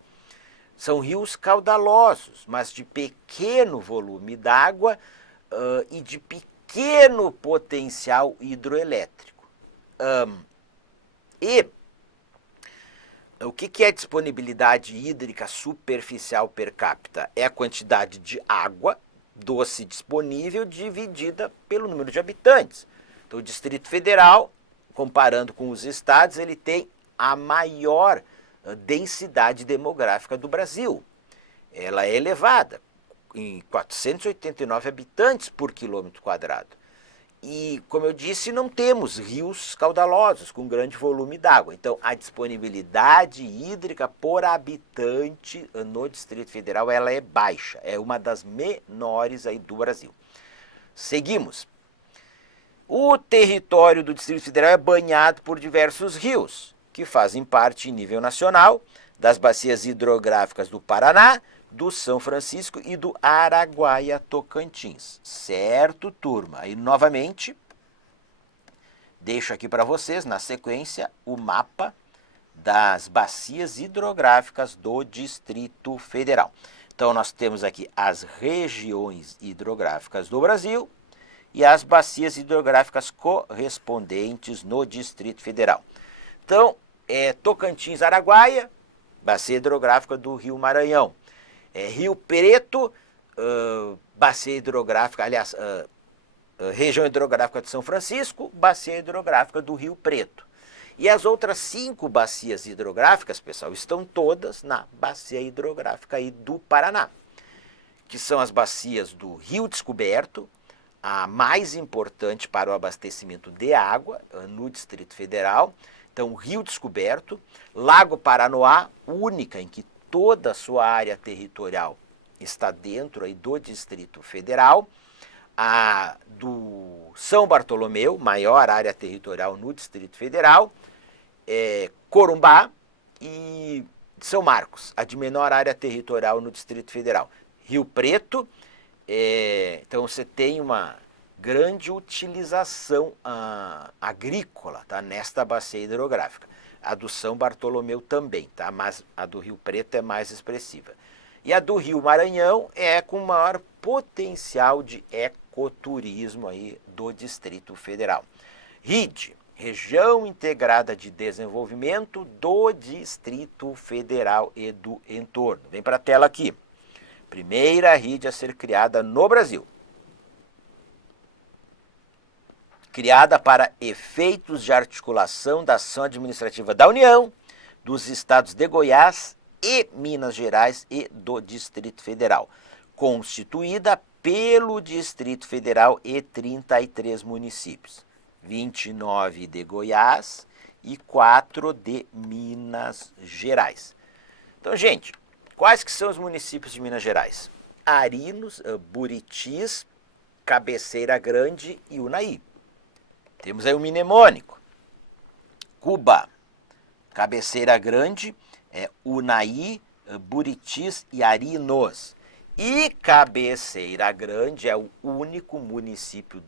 São rios caudalosos, mas de pequeno volume d'água e de pequeno potencial hidroelétrico. O que é disponibilidade hídrica superficial per capita? É a quantidade de água doce disponível dividida pelo número de habitantes. Então, o Distrito Federal, comparando com os estados, ele tem a maior densidade demográfica do Brasil. Ela é elevada, em 489 habitantes por quilômetro quadrado. E, como eu disse, não temos rios caudalosos com grande volume d'água. Então, a disponibilidade hídrica por habitante no Distrito Federal ela é baixa. É uma das menores aí do Brasil. Seguimos. O território do Distrito Federal é banhado por diversos rios, que fazem parte, em nível nacional, das bacias hidrográficas do Paraná, do São Francisco e do Araguaia-Tocantins. Certo, turma? E, novamente, deixo aqui para vocês, na sequência, o mapa das bacias hidrográficas do Distrito Federal. Então, nós temos aqui as regiões hidrográficas do Brasil e as bacias hidrográficas correspondentes no Distrito Federal. Então, Tocantins, Araguaia, bacia hidrográfica do Rio Maranhão. Rio Preto, bacia hidrográfica, aliás, região hidrográfica de São Francisco, bacia hidrográfica do Rio Preto. E as outras 5 bacias hidrográficas, pessoal, estão todas na bacia hidrográfica aí do Paraná, que são as bacias do Rio Descoberto, a mais importante para o abastecimento de água no Distrito Federal. Então, Rio Descoberto, Lago Paranoá, única em que toda a sua área territorial está dentro aí do Distrito Federal, a do São Bartolomeu, maior área territorial no Distrito Federal, Corumbá e São Marcos, a de menor área territorial no Distrito Federal. Rio Preto, então você tem uma grande utilização agrícola, tá, nesta bacia hidrográfica. A do São Bartolomeu também, tá? Mas a do Rio Preto é mais expressiva. E a do Rio Maranhão é com maior potencial de ecoturismo aí do Distrito Federal. RID, Região Integrada de Desenvolvimento do Distrito Federal e do entorno. Vem para a tela aqui. Primeira RID a ser criada no Brasil. Criada para efeitos de articulação da ação administrativa da União, dos estados de Goiás e Minas Gerais e do Distrito Federal, constituída pelo Distrito Federal e 33 municípios, 29 de Goiás e 4 de Minas Gerais. Então, gente, quais que são os municípios de Minas Gerais? Arinos, Buritis, Cabeceira Grande e Unai. Temos aí o mnemônico. Cuba, Cabeceira Grande, Unai, Buritis e Arinos. E Cabeceira Grande é o único município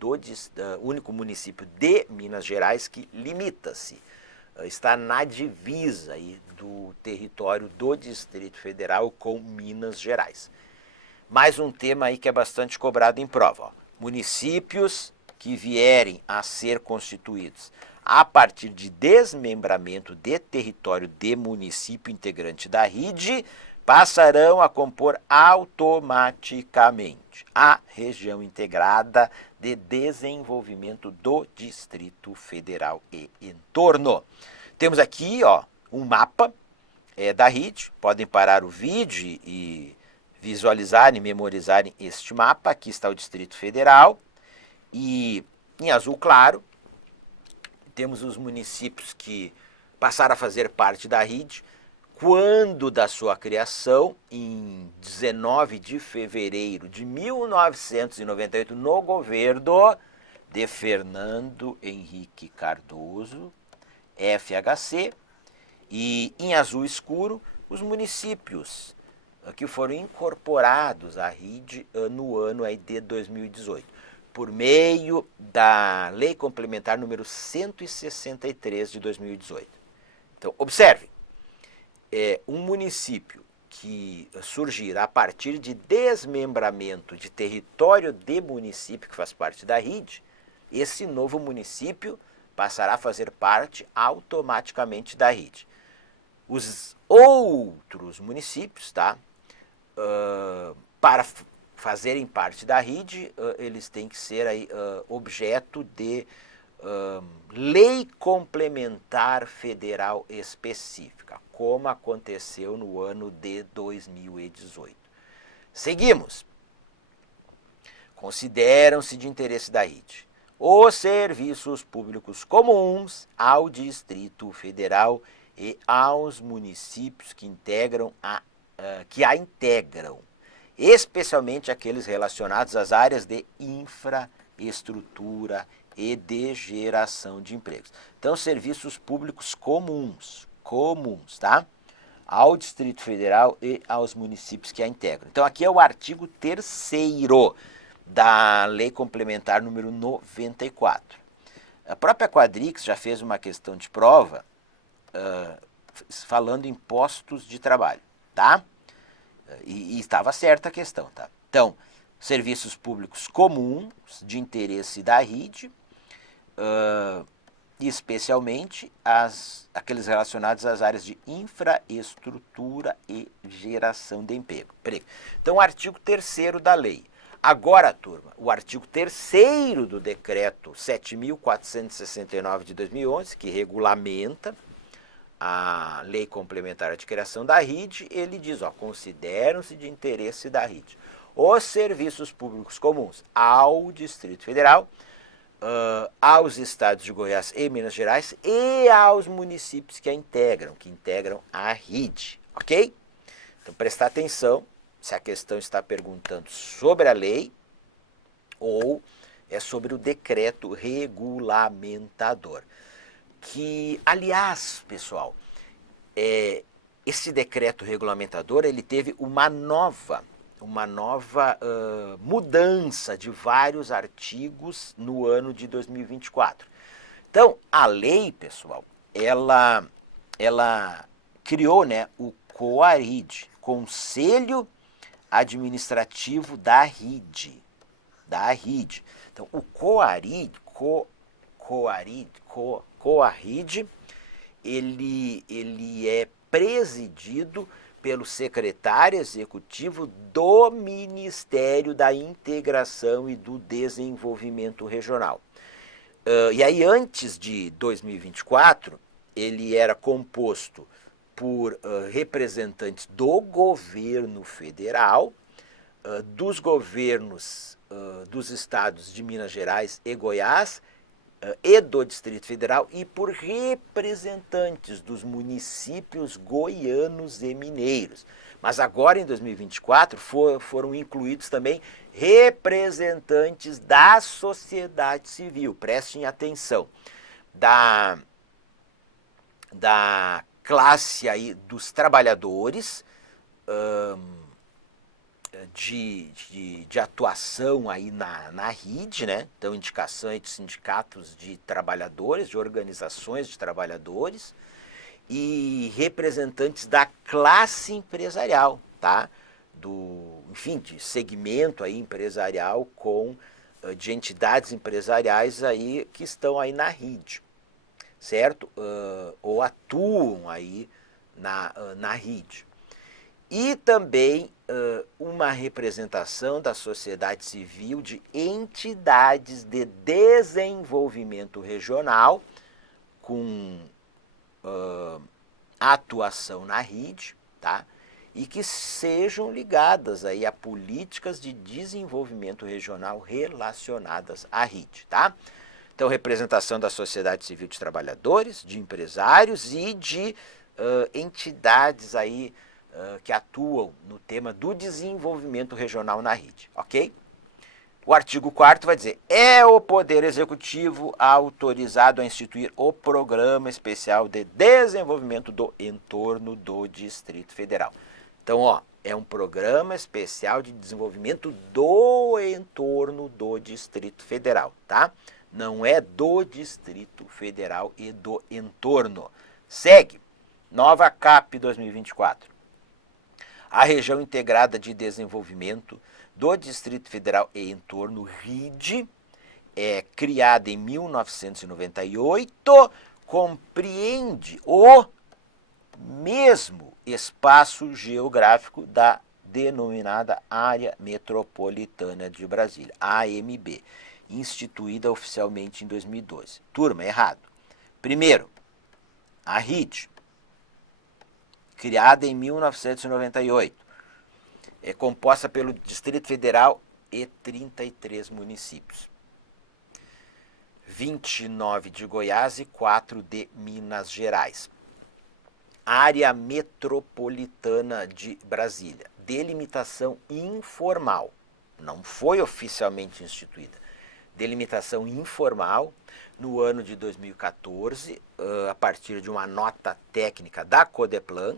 de Minas Gerais que limita-se, está na divisa aí do território do Distrito Federal com Minas Gerais. Mais um tema aí que é bastante cobrado em prova. Ó. Municípios que vierem a ser constituídos a partir de desmembramento de território de município integrante da RID passarão a compor automaticamente a região integrada de desenvolvimento do Distrito Federal e entorno. Temos aqui um mapa da RIT, podem parar o vídeo e visualizarem e memorizarem este mapa. Aqui está o Distrito Federal e em azul claro temos os municípios que passaram a fazer parte da RIT quando da sua criação, em 19 de fevereiro de 1998, no governo de Fernando Henrique Cardoso, FHC, e em azul escuro, os municípios que foram incorporados à RID no ano aí de 2018, por meio da Lei Complementar número 163 de 2018. Então, observe, um município que surgir a partir de desmembramento de território de município que faz parte da RID, esse novo município passará a fazer parte automaticamente da RID. Os outros municípios, tá? Para fazerem parte da RID, eles têm que ser aí, objeto de lei complementar federal específica, como aconteceu no ano de 2018. Seguimos. Consideram-se de interesse da RID os serviços públicos comuns ao Distrito Federal e aos municípios que a integram, especialmente aqueles relacionados às áreas de infraestrutura e de geração de empregos. Então, serviços públicos comuns, tá? Ao Distrito Federal e aos municípios que a integram. Então, aqui é o artigo 3º da Lei Complementar número 94. A própria Quadrix já fez uma questão de prova falando em postos de trabalho, tá? E estava certa a questão, tá? Então, serviços públicos comuns de interesse da RID, especialmente aqueles relacionados às áreas de infraestrutura e geração de emprego. Então, o artigo 3º da lei. Agora, turma, o artigo 3º do decreto 7.469 de 2011, que regulamenta a Lei Complementar de Criação da RID, ele diz, consideram-se de interesse da RID os serviços públicos comuns ao Distrito Federal, aos estados de Goiás e Minas Gerais e aos municípios que integram a RID, ok? Então, prestar atenção se a questão está perguntando sobre a lei ou é sobre o decreto regulamentador. Que, aliás, pessoal, esse decreto regulamentador ele teve uma nova mudança de vários artigos no ano de 2024. Então, a lei, pessoal, ela criou, né, o COARID, Conselho Administrativo da RID. Então, o COARID, ele é presidido pelo secretário executivo do Ministério da Integração e do Desenvolvimento Regional. E aí, antes de 2024, ele era composto por representantes do governo federal, dos governos dos estados de Minas Gerais e Goiás, e do Distrito Federal, e por representantes dos municípios goianos e mineiros. Mas agora, em 2024, foram incluídos também representantes da sociedade civil, prestem atenção, da classe aí dos trabalhadores, de atuação aí na RID, né? Então, indicações de sindicatos de trabalhadores, de organizações de trabalhadores e representantes da classe empresarial, tá? Enfim, de segmento aí empresarial de entidades empresariais aí que estão aí na RID, certo? Ou atuam aí na RID. e também uma representação da sociedade civil de entidades de desenvolvimento regional com atuação na RID, tá? E que sejam ligadas aí a políticas de desenvolvimento regional relacionadas à RID, tá? Então, representação da sociedade civil de trabalhadores, de empresários e de entidades aí que atuam no tema do desenvolvimento regional na RID, ok? O artigo 4º vai dizer: é o Poder Executivo autorizado a instituir o Programa Especial de Desenvolvimento do Entorno do Distrito Federal. Então, ó, é um Programa Especial de Desenvolvimento do Entorno do Distrito Federal, tá? Não é do Distrito Federal e do entorno. Segue. Nova CAP 2024. A Região Integrada de Desenvolvimento do Distrito Federal e entorno, RID, é criada em 1998, compreende o mesmo espaço geográfico da denominada Área Metropolitana de Brasília, AMB, instituída oficialmente em 2012. Turma, errado. Primeiro, a RID, criada em 1998, é composta pelo Distrito Federal e 33 municípios. 29 de Goiás e 4 de Minas Gerais. Área Metropolitana de Brasília. Delimitação informal. Não foi oficialmente instituída. Delimitação informal no ano de 2014, a partir de uma nota técnica da Codeplan.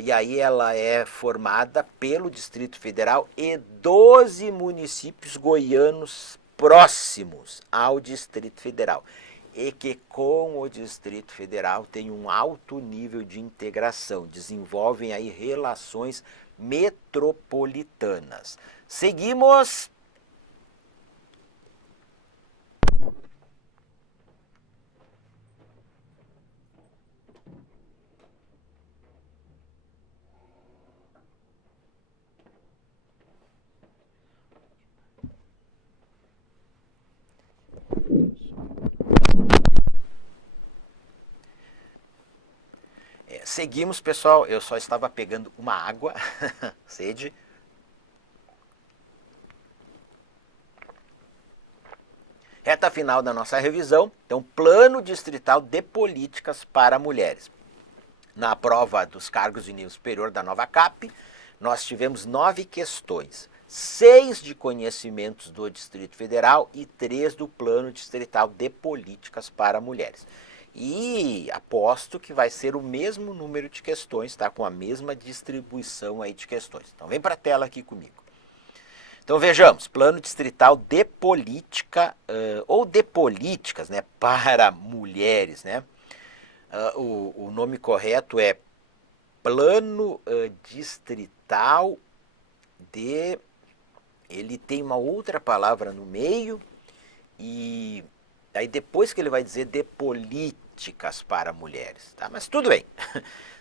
E aí ela é formada pelo Distrito Federal e 12 municípios goianos próximos ao Distrito Federal. E que com o Distrito Federal tem um alto nível de integração, desenvolvem aí relações metropolitanas. Seguimos. Seguimos, pessoal. Eu só estava pegando uma água, sede. Reta final da nossa revisão. Então, Plano Distrital de Políticas para Mulheres. Na prova dos cargos de nível superior da nova CAP, nós tivemos 9 questões. 6 de conhecimentos do Distrito Federal e 3 do Plano Distrital de Políticas para Mulheres. E aposto que vai ser o mesmo número de questões, tá? Com a mesma distribuição aí de questões. Então vem para a tela aqui comigo. Então vejamos, Plano Distrital de Política, ou de Políticas, né, para Mulheres, né? O nome correto é Plano Distrital de... Ele tem uma outra palavra no meio e aí depois que ele vai dizer de políticas para mulheres, tá? Mas tudo bem.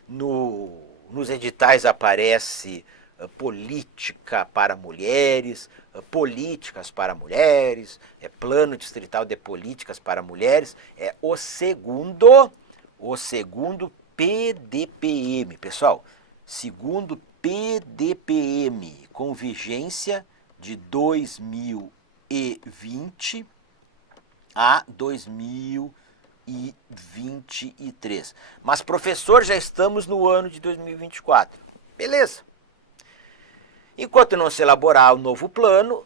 Nos editais aparece política para mulheres, políticas para mulheres, plano distrital de políticas para mulheres, é o segundo PDPM, pessoal. Segundo PDPM, com vigência de 2020 a 2023. Mas, professor, já estamos no ano de 2024. Beleza. Enquanto não se elaborar o novo plano,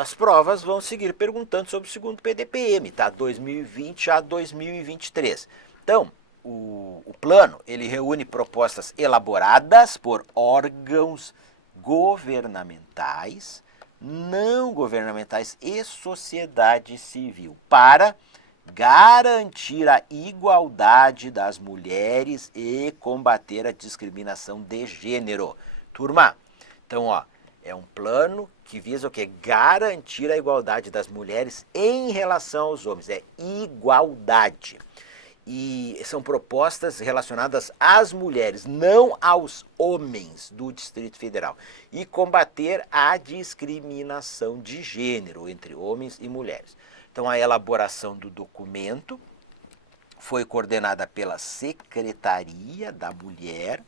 as provas vão seguir perguntando sobre o segundo PDPM, tá? 2020 a 2023. Então, o plano, ele reúne propostas elaboradas por órgãos governamentais, não governamentais e sociedade civil para garantir a igualdade das mulheres e combater a discriminação de gênero. Turma, então, ó, é um plano que visa o quê? Garantir a igualdade das mulheres em relação aos homens. É igualdade. e são propostas relacionadas às mulheres, não aos homens do Distrito Federal, e combater a discriminação de gênero entre homens e mulheres. Então, a elaboração do documento foi coordenada pela Secretaria da Mulher.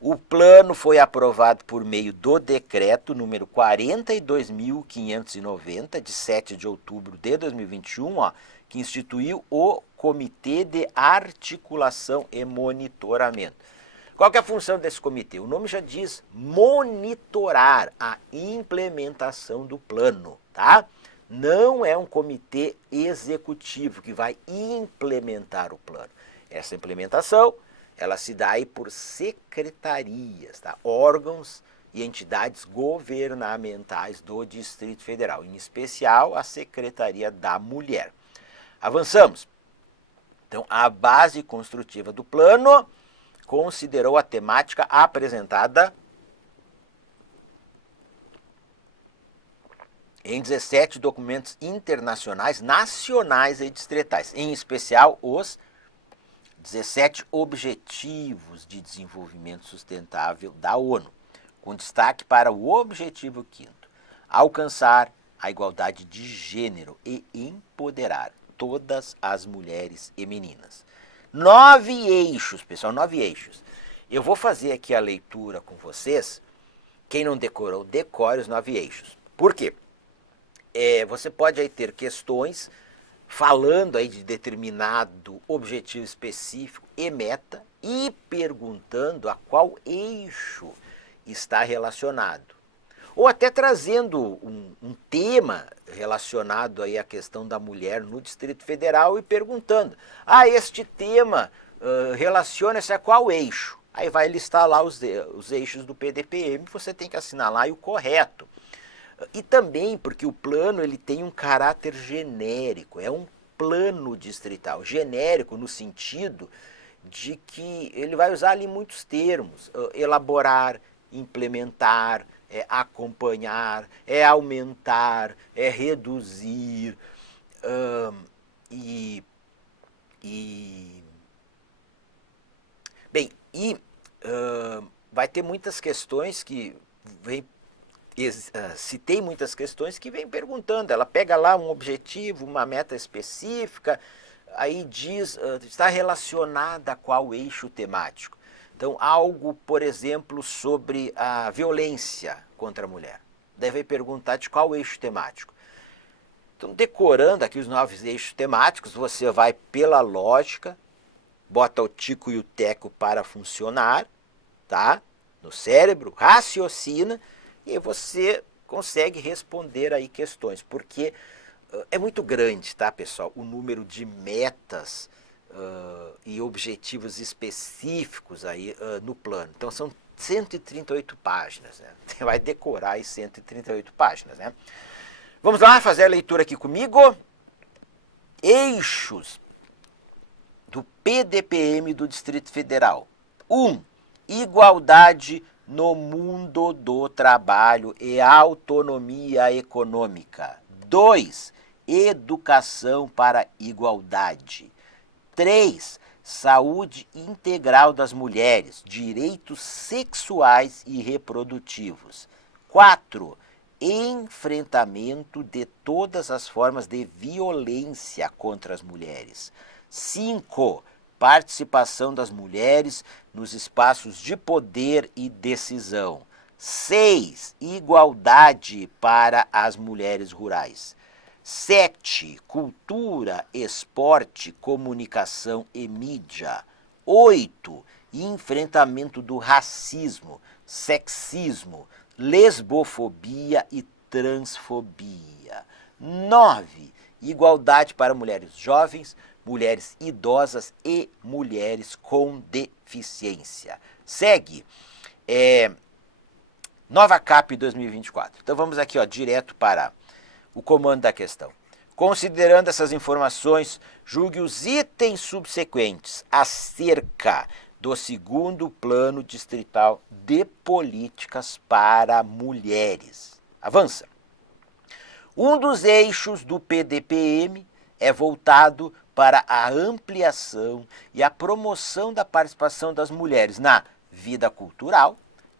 O plano foi aprovado por meio do decreto número 42.590, de 7 de outubro de 2021, que instituiu o Comitê de Articulação e Monitoramento. Qual que é a função desse comitê? O nome já diz monitorar a implementação do plano, tá? Não é um comitê executivo que vai implementar o plano. Essa implementação, ela se dá aí por secretarias, tá? Órgãos e entidades governamentais do Distrito Federal, em especial a Secretaria da Mulher. Avançamos. Então, a base construtiva do plano considerou a temática apresentada em 17 documentos internacionais, nacionais e distritais, em especial os 17 Objetivos de Desenvolvimento Sustentável da ONU, com destaque para o objetivo 5º, alcançar a igualdade de gênero e empoderar todas as mulheres e meninas. 9 eixos, pessoal, 9 eixos. Eu vou fazer aqui a leitura com vocês. Quem não decorou, decore os 9 eixos. Por quê? Você pode aí ter questões falando aí de determinado objetivo específico e meta e perguntando a qual eixo está relacionado. Ou até trazendo um tema relacionado aí à questão da mulher no Distrito Federal e perguntando, este tema relaciona-se a qual eixo? Aí vai listar lá os eixos do PDPM, você tem que assinalar o correto. E também porque o plano ele tem um caráter genérico, é um plano distrital, genérico no sentido de que ele vai usar ali muitos termos, elaborar, implementar, acompanhar, aumentar, reduzir, vai ter muitas questões que vem. Citei muitas questões que vem perguntando, ela pega lá um objetivo, uma meta específica, aí diz, está relacionada a qual eixo temático. Então, algo, por exemplo, sobre a violência contra a mulher. Deve perguntar de qual eixo temático. Então, decorando aqui os 9 eixos temáticos, você vai pela lógica, bota o tico e o teco para funcionar, tá? No cérebro, raciocina, e você consegue responder aí questões, porque é muito grande, tá, pessoal, o número de metas e objetivos específicos aí no plano. Então são 138 páginas, né? Você vai decorar aí 138 páginas, né? Vamos lá fazer a leitura aqui comigo. Eixos do PDPM do Distrito Federal. 1. Igualdade no mundo do trabalho e autonomia econômica. 2. Educação para igualdade. 3. Saúde integral das mulheres, direitos sexuais e reprodutivos. 4. Enfrentamento de todas as formas de violência contra as mulheres. 5. Participação das mulheres nos espaços de poder e decisão. 6. Igualdade para as mulheres rurais. 7. Cultura, esporte, comunicação e mídia. 8. Enfrentamento do racismo, sexismo, lesbofobia e transfobia. 9. Igualdade para mulheres jovens, mulheres idosas e mulheres com deficiência. Segue. Nova CAP 2024. Então vamos aqui direto para o comando da questão. Considerando essas informações, julgue os itens subsequentes acerca do 2º Plano Distrital de Políticas para Mulheres. Avança. Um dos eixos do PDPM é voltado para a ampliação e a promoção da participação das mulheres na vida cultural,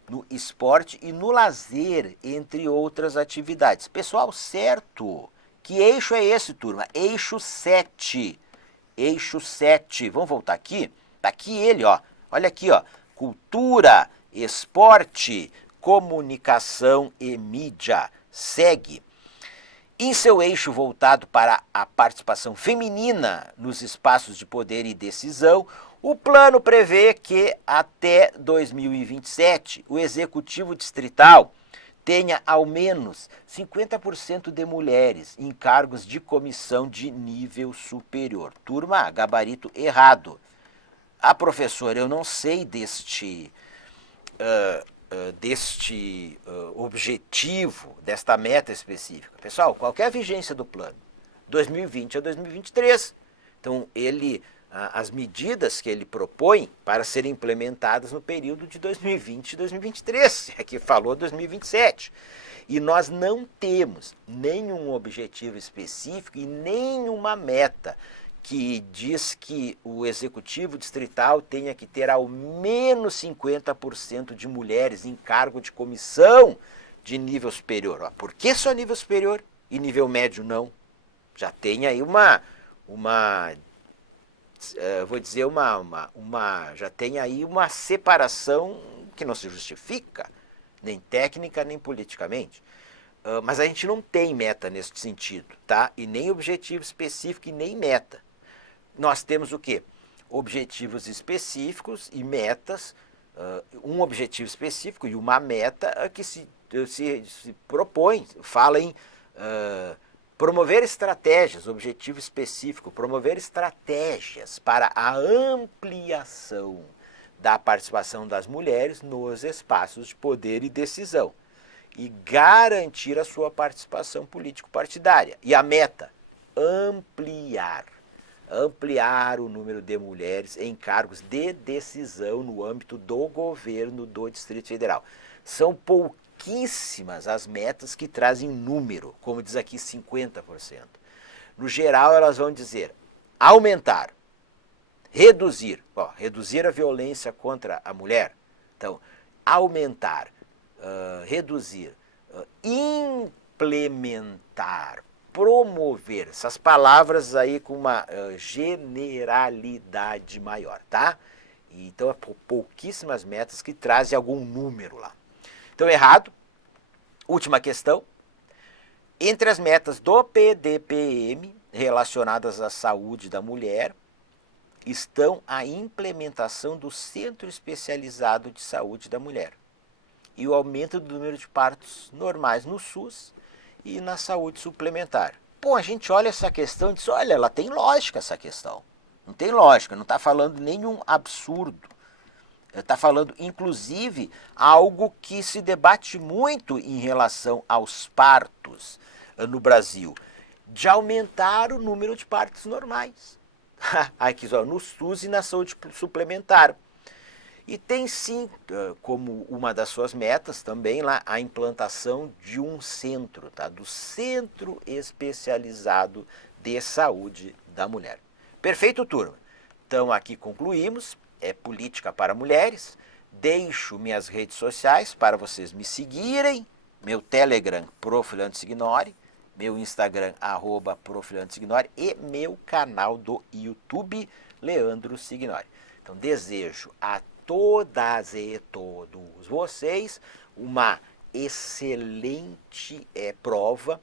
no esporte e no lazer, entre outras atividades. Pessoal, certo? Que eixo é esse, turma? Eixo 7. Eixo 7. Vamos voltar aqui? Tá aqui ele, ó. Olha aqui, ó. Cultura, esporte, comunicação e mídia. Segue. Em seu eixo voltado para a participação feminina nos espaços de poder e decisão, o plano prevê que até 2027 o executivo distrital tenha ao menos 50% de mulheres em cargos de comissão de nível superior. Turma, gabarito errado. Professora, eu não sei deste objetivo, desta meta específica. Pessoal, qualquer vigência do plano, 2020 a 2023, então as medidas que ele propõe para serem implementadas no período de 2020 e 2023, aqui falou 2027. E nós não temos nenhum objetivo específico e nenhuma meta que diz que o executivo distrital tenha que ter ao menos 50% de mulheres em cargo de comissão de nível superior. Por que só nível superior e nível médio não? Já tem aí já tem aí uma separação que não se justifica, nem técnica, nem politicamente. Mas a gente não tem meta nesse sentido, tá? E nem objetivo específico e nem meta. Nós temos o quê? Objetivos específicos e metas, um objetivo específico e uma meta que se propõe, fala em promover estratégias, objetivo específico, promover estratégias para a ampliação da participação das mulheres nos espaços de poder e decisão e garantir a sua participação político-partidária. E a meta? Ampliar o número de mulheres em cargos de decisão no âmbito do governo do Distrito Federal. São pouquíssimas as metas que trazem número, como diz aqui 50%. No geral, elas vão dizer aumentar, reduzir a violência contra a mulher. Então, aumentar, reduzir, implementar, promover, essas palavras aí com uma generalidade maior, tá? Então, é pouquíssimas metas que trazem algum número lá. Então, errado. Última questão. Entre as metas do PDPM relacionadas à saúde da mulher estão a implementação do Centro Especializado de Saúde da Mulher e o aumento do número de partos normais no SUS e na saúde suplementar. Pô, a gente olha essa questão e diz, olha, ela tem lógica essa questão. Não tem lógica, não está falando nenhum absurdo. Está falando, inclusive, algo que se debate muito em relação aos partos no Brasil, de aumentar o número de partos normais. Aqui, no SUS e na saúde suplementar. E tem sim, como uma das suas metas também lá, a implantação de um centro, tá? Do Centro Especializado de Saúde da Mulher. Perfeito, turma? Então aqui concluímos, é Política para Mulheres. Deixo minhas redes sociais para vocês me seguirem, meu Telegram, Prof. Leandro Signori, meu Instagram, @ProfLeandroSignori e meu canal do YouTube, Leandro Signori. Então desejo a todas e todos vocês uma excelente prova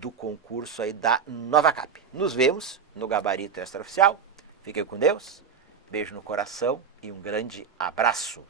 do concurso aí da Nova Cap. Nos vemos no Gabarito Extraoficial. Fiquem com Deus, beijo no coração e um grande abraço.